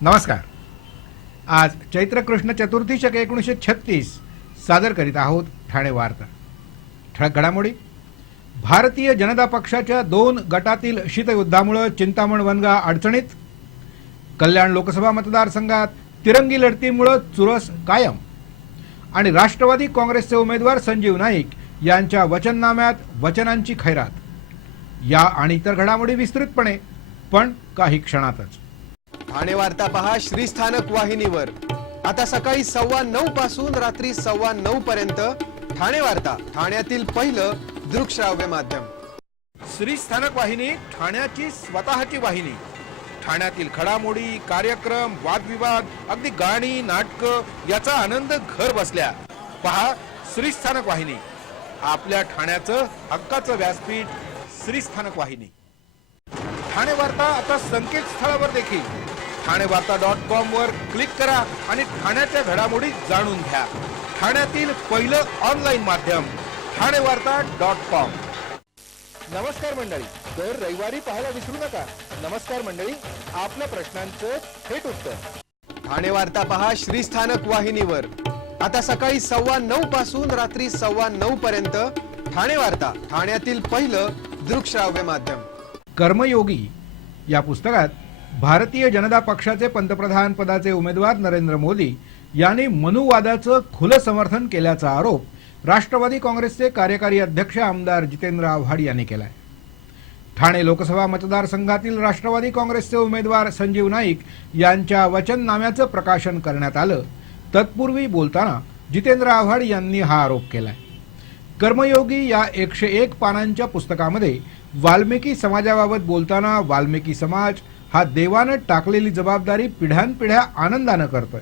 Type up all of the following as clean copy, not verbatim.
नमस्कार। आज चैत्र कृष्ण चतुर्थी शके 1936 सादर करीत आहोत ठाणे वार्ता। ठळक घडामोडी। भारतीय जनता पक्षाच्या 2 गटातील शीतयुद्धामुळे चिंतामण वनगा अडचणीत। कल्याण लोकसभा मतदारसंघात तिरंगी लढतीमुळे चुरस कायम। आणि राष्ट्रवादी काँग्रेसचे उमेदवार संजीव नाईक यांच्या वचननाम्यात वचनांची खैरात। या आणि इतर घडामोडी विस्तृतपणे पण काही क्षणातच। ठाणे वार्ता पहा श्रीस्थानक वाहिनीवर। आता सकाळी 9:15 पासून रात्री 9:15 पर्यंत ठाणे वार्ता, ठाण्यातील पहिलं दृकश्राव्य माध्यम। श्रीस्थानक वाहिनी ठाण्याची स्वतःची वाहिनी। ठाण्यातील घडामोडी, कार्यक्रम, वादविवाद, अगदी गाणी, नाटकं याचा आनंद घर बसल्या पहा श्रीस्थानक वाहिनी। आपल्या ठाण्याचं हक्काचं व्यासपीठ श्रीस्थानक वाहिनी। ठाणे वार्ता आता संकेतस्थळावर देखील ठाणेवार्ता.com वर क्लिक करा आणि ठाण्याच्या घडामोडी जाणून घ्या। ठाण्यातील पहिलं ऑनलाईन माध्यम ठाणेवार्ता.com। नमस्कार मंडळी, दर रविवारी पाहायला विसरू नका। नमस्कार मंडळी, आपल्या प्रश्नांचं थेट उत्तर। ठाणे वार्ता पहा श्रीस्थानक वाहिनीवर। आता सकाळी 9:15 पासून रात्री 9:15 पर्यंत ठाणे वार्ता, ठाण्यातील पहिलं दृकश्राव्य माध्यम। कर्मयोगी या पुस्तकात भारतीय जनता पक्षाचे पंतप्रधान पदाचे उमेदवार नरेंद्र मोदी यांनी मनुवादाचं खुलं समर्थन केल्याचा आरोप राष्ट्रवादी काँग्रेसचे कार्यकारी अध्यक्ष आमदार जितेंद्र आव्हाड यांनी केलाय। ठाणे लोकसभा मतदारसंघातील राष्ट्रवादी काँग्रेसचे उमेदवार संजीव नाईक यांच्या वचननाम्याचं प्रकाशन करण्यात आलं। तत्पूर्वी बोलताना जितेंद्र आव्हाड यांनी हा आरोप केलाय। कर्मयोगी या 101 पानांच्या पुस्तकामध्ये वाल्मिकी समाजाबाबत बोलताना वाल्मिकी समाज हा देवानं टाकलेली जबाबदारी पिढ्यानपिढ्या आनंदानं करतोय,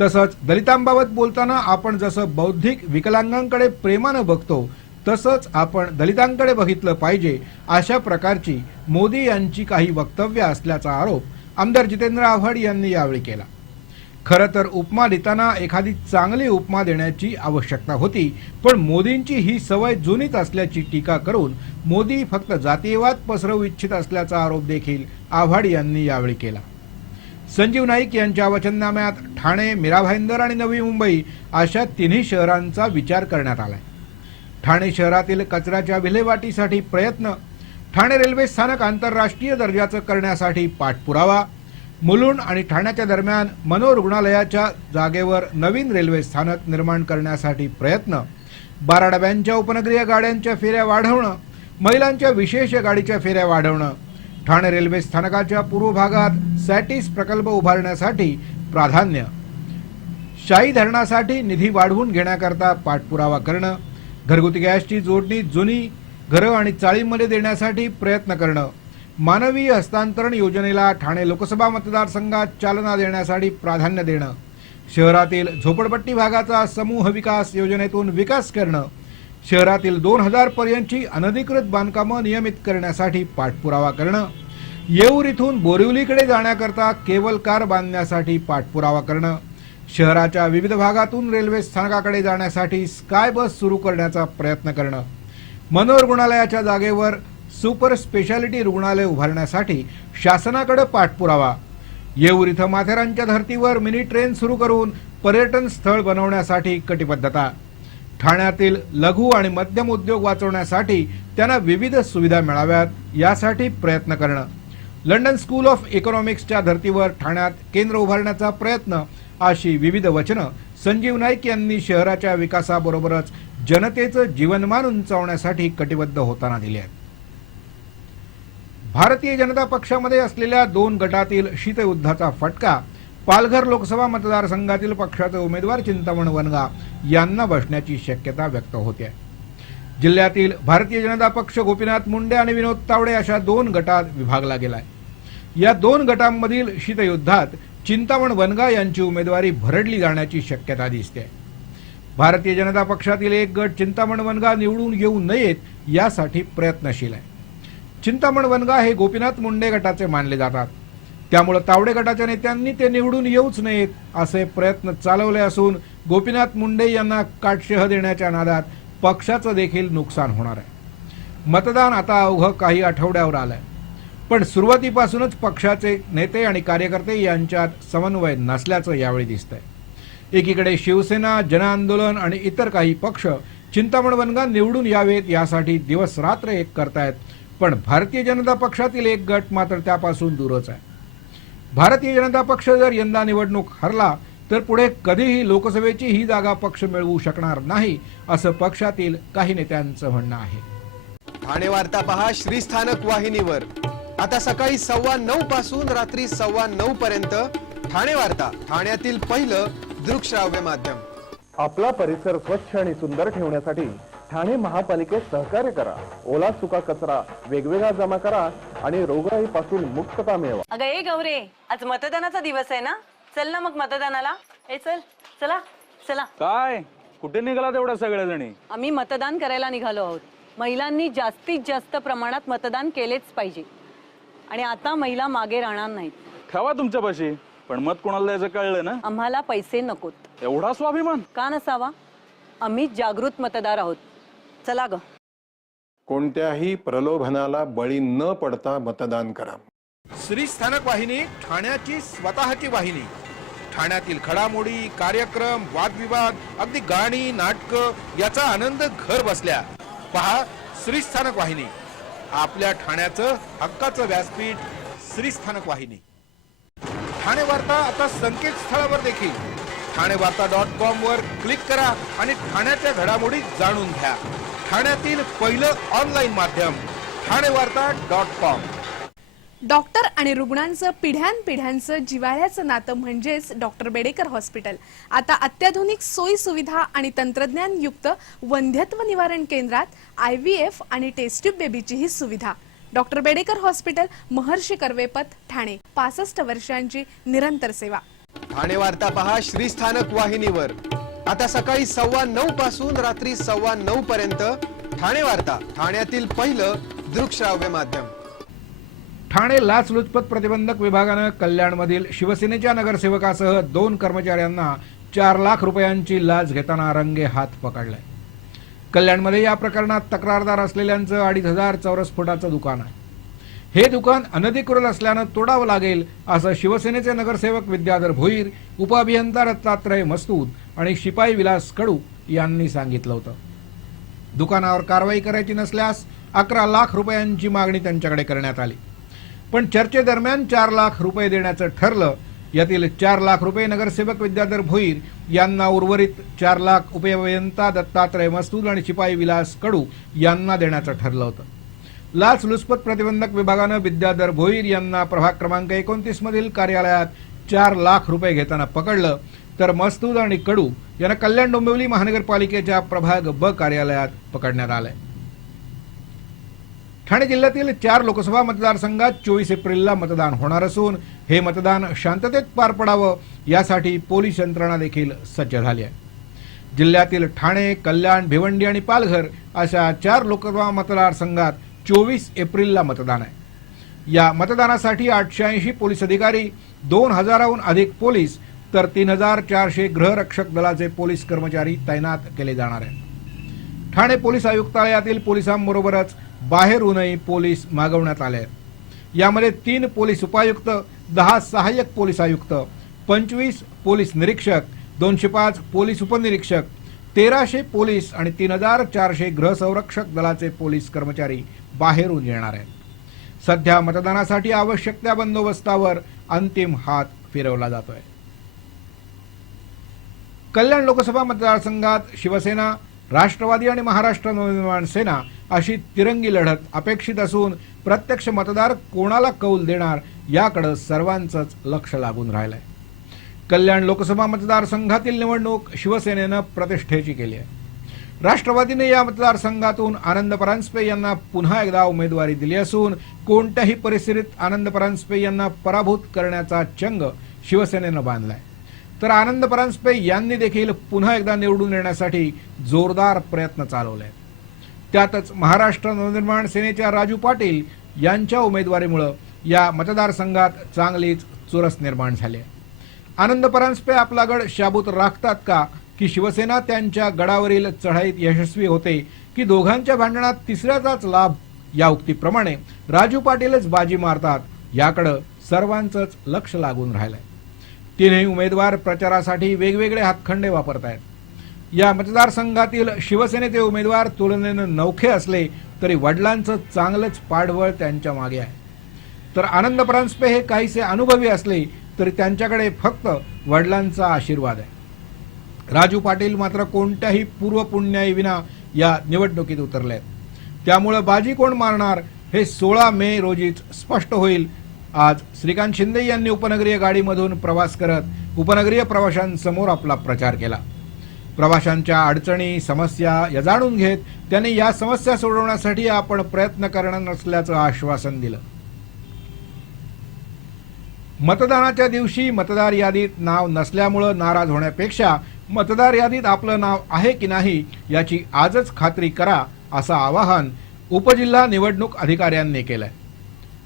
तसंच दलितांबाबत बोलताना आपण जसं बौद्धिक विकलांगांकडे प्रेमानं बघतो तसंच आपण दलितांकडे बघितलं पाहिजे, अशा प्रकारची मोदी यांची काही वक्तव्य असल्याचा आरोप आमदार जितेंद्र आव्हाड यांनी यावेळी केला। खरं तर उपमा देताना एखादी चांगली उपमा देण्याची आवश्यकता होती, पण मोदींची ही सवय जुनीच असल्याची टीका करून मोदी फक्त जातीयवाद पसरवू इच्छित असल्याचा आरोप देखील आव्हाड यांनी यावेळी केला। संजीव नाईक यांच्या वचननाम्यात ठाणे, मीरा भाईंदर आणि नवी मुंबई अशा तिन्ही शहरांचा विचार करण्यात आलाय। ठाणे शहरातील कचऱ्याच्या विल्हेवाटीसाठी प्रयत्न, ठाणे रेल्वे स्थानक आंतरराष्ट्रीय दर्जाचं करण्यासाठी पाठपुरावा, मुलुंड आणि ठाण्याच्या दरम्यान मनोरुग्णालयाच्या जागेवर नवीन रेल्वे स्थानक निर्माण करण्यासाठी प्रयत्न, 12 डब्यांच्या उपनगरीय गाड्यांच्या फेऱ्या वाढवणं, महिलांच्या विशेष गाडीच्या फेऱ्या वाढवणं, ठाणे रेल्वे स्थानकाच्या पूर्व भागात सॅटिस प्रकल्प उभारण्यासाठी प्राधान्य, शाही धरणासाठी निधी वाढवून घेण्याकरता पाठपुरावा करणं, घरगुती गॅसची जोडणी जुनी घरं आणि चाळीमध्ये देण्यासाठी प्रयत्न करणं, मानवीय हस्तांतरण योजनेला ठाणे लोकसभा मतदारसंघात चालना देण्यासाठी प्राधान्य देणं, शहरातील झोपडपट्टी भागाचा समूह विकास योजनेतून विकास करणं, शहरातील 2000 पर्यंतची अनधिकृत बांधकामं नियमित करण्यासाठी पाठपुरावा करणं, येऊर इथून बोरिवलीकडे जाण्याकरता केबल कार बांधण्यासाठी पाठपुरावा करणं, शहराच्या विविध भागातून रेल्वे स्थानकाकडे जाण्यासाठी स्काय बस सुरू करण्याचा प्रयत्न करणं, मनोरुग्णालयाच्या जागेवर सुपर स्पेशालिटी रुग्णालय उभारण्यासाठी शासनाकडे पाठपुरावा, येऊर इथं माथेरानच्या धर्तीवर मिनी ट्रेन सुरू करून पर्यटन स्थळ बनवण्यासाठी कटिबद्धता, ठाण्यातील लघु आणि मध्यम उद्योग वाचवण्यासाठी त्यांना विविध सुविधा मिळाव्यात यासाठी प्रयत्न करणं, लंडन स्कूल ऑफ इकॉनॉमिक्सच्या धर्तीवर ठाण्यात केंद्र उभारण्याचा प्रयत्न, अशी विविध वचनं संजीव नाईक यांनी शहराच्या विकासाबरोबरच जनतेचं जीवनमान उंचावण्यासाठी कटिबद्ध होताना दिले आहेत। भारतीय जनता पक्षामध्ये असलेल्या 2 गटातील शीतयुद्धाचा फटका पालघर लोकसभा मतदारसंघातील पक्षाचे उमेदवार चिंतामण वनगा यांना बसण्याची शक्यता व्यक्त होते। जिल्ह्यातील भारतीय जनता पक्ष गोपीनाथ मुंडे आणि विनोद तावडे अशा 2 गटात विभागला गेलाय। या 2 गटांमधील शीतयुद्धात चिंतामण वनगा यांची उमेदवारी भरडली जाण्याची शक्यता दिसते। भारतीय जनता पक्षातील एक गट चिंतामण वनगा निवडून येऊ नयेत यासाठी प्रयत्नशील आहे। चिंतामण वनगा हे गोपीनाथ मुंडे गटाचे मानले जातात, त्यामुळे तावडे गटाच्या नेत्यांनी ते निवडून येऊच नयेत असे प्रयत्न चालवले असून गोपीनाथ मुंडे यांना काटशह देण्याच्या नादात पक्षाचं देखील नुकसान होणार आहे। मतदान आता अवघं काही आठवड्यावर आलंय। पण सुरुवातीपासूनच पक्षाचे नेते आणि कार्यकर्ते यांच्यात समन्वय नसल्याचं यावेळी दिसतंय. एकीकडे शिवसेना, जनआंदोलन आणि इतर काही पक्ष चिंतामण वनगा निवडून यावेत यासाठी दिवस रात्र एक करतायत, पण भारतीय जनता पक्षातील एक गट मात्र त्यापासून दूरच आहे. भारतीय जनता पक्ष जर यंदा निवडणूक हरला तर पुढे कधीही लोकसभेची ही जागा पक्ष मिळवू शकणार नाही, असं पक्षातील काही नेत्यांचं म्हणणं आहे. ठाणे वार्ता पहा श्रीस्थानक वाहिनीवर. आता सकाळी 9:15 पासून रात्री 9:15 पर्यंत ठाणे वार्ता, ठाण्यातील पहिलं दृकश्राव्य माध्यम. आपला परिसर स्वच्छ आणि सुंदर ठेवण्यासाठी ठाणे महापालिकेत सहकार्य करा. ओला सुका कचरा वेगवेगळा जमा करा आणि रोगराईपासून मुक्तता मिळवा. अगं ए गौरे, आज मतदानाचा दिवस आहे ना, चल ना मग मतदानाला. ए चल, चला चला. काय कुठे निघाला तेवढ्या सगळ्या जणी? आम्ही मतदान करायला निघालो आहोत. महिलांनी जास्तीत जास्त प्रमाणात मतदान केलेच पाहिजे आणि आता महिला मागे राहणार नाहीत. ठेवा तुमच्यापाशी, पण मत कोणाला द्यायचं कळलं ना. आम्हाला पैसे नकोत. एवढा स्वाभिमान का नसावा? आम्ही जागृत मतदार आहोत. चला ग. कोणत्याही प्रलोभनाला बळी न पडता मतदान करा. श्रीस्थानक वाहिनी, ठाण्याची स्वतःची वाहिनी. ठाण्यातील घडामोडी, कार्यक्रम, वादविवाद, अगदी गाणी, नाटकं याचा आनंद घर बसल्या. पहा श्रीस्थानक वाहिनी, आपल्या ठाण्याचं हक्काचं व्यासपीठ. श्रीस्थानक वाहिनी. ठाणे वार्ता आता संकेतस्थळावर देखील ठाणेवार्ता.com वर क्लिक करा आणि ठाण्याच्या घडामोडी जाणून घ्या. ठाण्यातील पहिलं ऑनलाईन माध्यम ठाणेवार्ता.com. डॉक्टर आणि रुग्णांचं पिढ्यानपिढ्यांचं जिव्हाळ्याचं नातं म्हणजेच डॉक्टर बेडेकर हॉस्पिटल. आता अत्याधुनिक सोयी सुविधा आणि तंत्रज्ञान युक्त वंध्यत्व निवारण केंद्रात IVF आणि टेस्ट ट्यूब बेबीचीही सुविधा. डॉक्टर बेडेकर हॉस्पिटल, महर्षी कर्वेपथ, ठाणे. 65 वर्षांची निरंतर सेवा. ठाणे वार्ता पहा श्रीस्थानक वाहिनीवर. आता सकाळी 9:15 पासून रात्री 9:15 पर्यंत ठाणे वार्ता, ठाण्यातील पहिलं दृकश्राव्य माध्यम. ठाणे लाचलुचपत प्रतिबंधक विभागानं कल्याणमधील शिवसेनेच्या नगरसेवकासह 2 कर्मचाऱ्यांना 4 लाख रुपयांची लाच घेताना रंगे हात पकडलाय. कल्याणमध्ये या प्रकरणात तक्रारदार असलेल्यांचं 2,500 चौरस फुटाचं दुकान आहे. हे दुकान अनधिकृत असल्यानं तोडावं लागेल असं शिवसेनेचे नगरसेवक विद्याधर भोईर, उपअभियंता दत्तात्रय मस्तूद आणि शिपाई विलास कडू यांनी सांगितलं होतं. दुकानावर कारवाई करायची नसल्यास 11 लाख रुपयांची मागणी त्यांच्याकडे करण्यात आली. पण चर्चेदरम्यान 4 लाख रुपये देण्याचं ठरलं. यातील 4 लाख रुपये नगरसेवक विद्याधर भोईर यांना, उर्वरित 4 लाख उपअभियंता दत्तात्रय मस्तूद आणि शिपाई विलास कडू यांना देण्याचं ठरलं होतं. लाचलुचपत प्रतिबंधक विभागानं विद्याधर भोईर यांना प्रभाग क्रमांक 29 मधील कार्यालयात 4 लाख रुपये घेताना पकडलं, तर मस्तूद आणि कडू यांना कल्याण डोंबिवली महानगरपालिकेच्या प्रभाग ब कार्यालयात पकडण्यात आलंय. ठाणे जिल्ह्यातील 4 लोकसभा मतदारसंघात 24 एप्रिलला मतदान होणार असून हे मतदान शांततेत पार पडावं यासाठी पोलीस यंत्रणा देखील सज्ज झाली आहे. जिल्ह्यातील ठाणे, कल्याण, भिवंडी आणि पालघर अशा 4 लोकसभा मतदारसंघात 24 एप्रिलला मतदान आहे. या मतदानासाठी 880 पोलीस अधिकारी, 2000हून अधिक पोलीस तर 3400 गृहरक्षक दलाचे पोलीस कर्मचारी तैनात केले जाणार आहेत. ठाणे पोलीस आयुक्तालयातील पोलिसांबरोबरच बाहेरूनही पोलीस मागवण्यात आले आहेत. यामध्ये 3 पोलीस उपायुक्त, 10 सहाय्यक पोलीस आयुक्त, 25 पोलीस निरीक्षक, 205 पोलीस उपनिरीक्षक, 1300 पोलीस आणि 3400 गृहसंरक्षक दलाचे पोलीस कर्मचारी बाहेरून येणार आहेत. सध्या मतदानासाठी आवश्यक त्या बंदोबस्तावर अंतिम हात फिरवला जातोय. कल्याण लोकसभा मतदारसंघात शिवसेना, राष्ट्रवादी आणि महाराष्ट्र नवनिर्माण सेना अशी तिरंगी लढत अपेक्षित असून प्रत्यक्ष मतदार कोणाला कौल देणार याकडे सर्वांचंच लक्ष लागून राहिलंय. कल्याण लोकसभा मतदारसंघातील निवडणूक शिवसेनेनं प्रतिष्ठेची केली आहे. राष्ट्रवादीने या मतदारसंघातून आनंद परांजपे यांना पुन्हा एकदा उमेदवारी दिली असून कोणत्याही परिस्थितीत आनंद परांजपे यांना पराभूत करण्याचा चंग शिवसेनेनं बांधलाय. तर आनंद परांजपे यांनी देखील पुन्हा एकदा निवडून येण्यासाठी जोरदार प्रयत्न चालवले. त्यातच महाराष्ट्र नवनिर्माण सेनेच्या राजू पाटील यांच्या उमेदवारीमुळे या मतदारसंघात चांगलीच चुरस निर्माण झाली. आनंद परांजपे आपला गड शाबूत राखतात का, की शिवसेना त्यांच्या गडावरील चढाईत यशस्वी होते, की दोघांच्या भांडणात तिसऱ्याचाच लाभ या उक्तीप्रमाणे राजू पाटीलच बाजी मारतात याकडं सर्वांचंच लक्ष लागून राहिलंय. तीनही उमेदवार प्रचारासाठी वेगवेगळे हातखंडे वापरतायत. या मतदारसंघातील शिवसेनेचे उमेदवार तुलनेनं नवखे असले तरी वडिलांचं चांगलंच पाठबळ त्यांच्या मागे आहे. तर आनंद परांजपे हे काहीसे अनुभवी असले तरी त्यांच्याकडे फक्त वडिलांचा आशीर्वाद आहे. राजू पाटील मात्र कोणत्याही पूर्वपुण्याईविना या निवडणुकीत उतरले आहेत. त्यामुळे बाजी कोण मारणार हे 16 मे रोजीच स्पष्ट होईल. आज श्रीकांत शिंदे यांनी उपनगरीय गाडीमधून प्रवास करत उपनगरीय प्रवाशांसमोर आपला प्रचार केला. प्रवाशांच्या अडचणी समस्या या जाणून घेत त्यांनी या समस्या सोडवण्यासाठी आपण प्रयत्न करणार नसल्याचं आश्वासन दिलं. मतदानाच्या दिवशी मतदार यादीत नाव नसल्यामुळे नाराज होण्यापेक्षा मतदार यादीत आपलं नाव आहे की नाही याची आजच खात्री करा असं आवाहन उपजिल्हा निवडणूक अधिकाऱ्यांनी केलंय.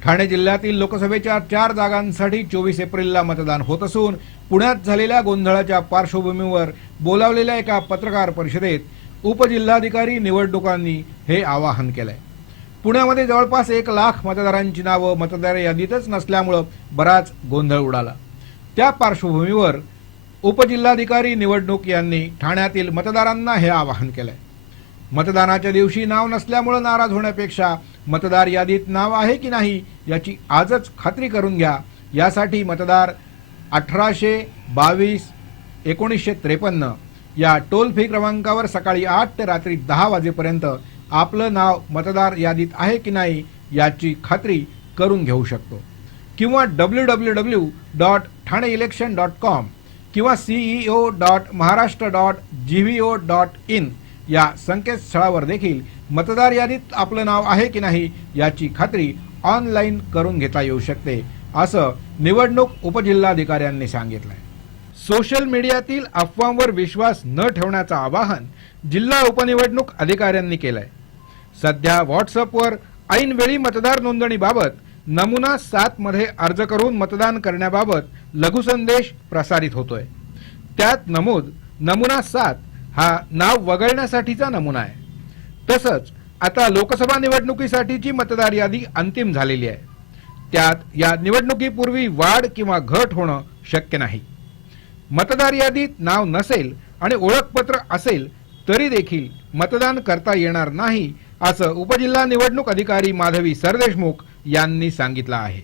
ठाणे जिल्ह्यातील लोकसभेच्या 4 जागांसाठी 24 एप्रिलला मतदान होत असून पुण्यात झालेल्या गोंधळाच्या पार्श्वभूमीवर बोलावलेल्या एका पत्रकार परिषदेत उपजिल्हाधिकारी निवडणुकांनी हे आवाहन केलंय. पुण्यामध्ये जवळपास 1 लाख मतदारांची नावं मतदार यादीतच नसल्यामुळं बराच गोंधळ उडाला. त्या पार्श्वभूमीवर उपजिल्हाधिकारी निवडणूक यांनी ठाण्यातील मतदारांना हे आवाहन केलंय. मतदानाच्या दिवशी नाव नसल्यामुळे नाराज होण्यापेक्षा मतदार यादीत नाव आहे की नाही याची आजच खात्री करून घ्या. यासाठी मतदार 1822-1953 या टोल फ्री क्रमांकावर सकाळी 8 ते रात्री 10 वाजेपर्यंत आपलं नाव मतदार यादीत आहे की नाही याची खात्री करून घेऊ शकतो. किंवा www.thaneelection.com किंवा ceo.maharashtra.gvo.in या संकेतस्थळावर देखील मतदार यादीत आपलं नाव आहे की नाही याची खात्री ऑनलाईन करून घेता येऊ शकते असं निवडणूक उपजिल्हाधिकाऱ्यांनी सांगितलंय. सोशल मीडियातील अफवांवर विश्वास न ठेवण्याचं आवाहन जिल्हा उपनिवडणूक अधिकाऱ्यांनी केलंय. सध्या व्हॉट्सअपवर ऐनवेळी मतदार नोंदणीबाबत नमुना 7 मध्ये अर्ज करून मतदान करण्याबाबत लघुसंदेश प्रसारित होतोय. त्यात नमुना 7 हा नाव वगळण्यासाठीचा नमुना आहे. तसंच आता लोकसभा निवडणुकीसाठीची मतदार यादी अंतिम झालेली आहे. त्यात या निवडणुकीपूर्वी वाढ किंवा घट होणं शक्य नाही. मतदार यादीत नाव नसेल आणि ओळखपत्र असेल तरी देखील मतदान करता येणार नाही असं उपजिल्हा निवडणूक अधिकारी माधवी सरदेशमुख यांनी सांगितलं आहे.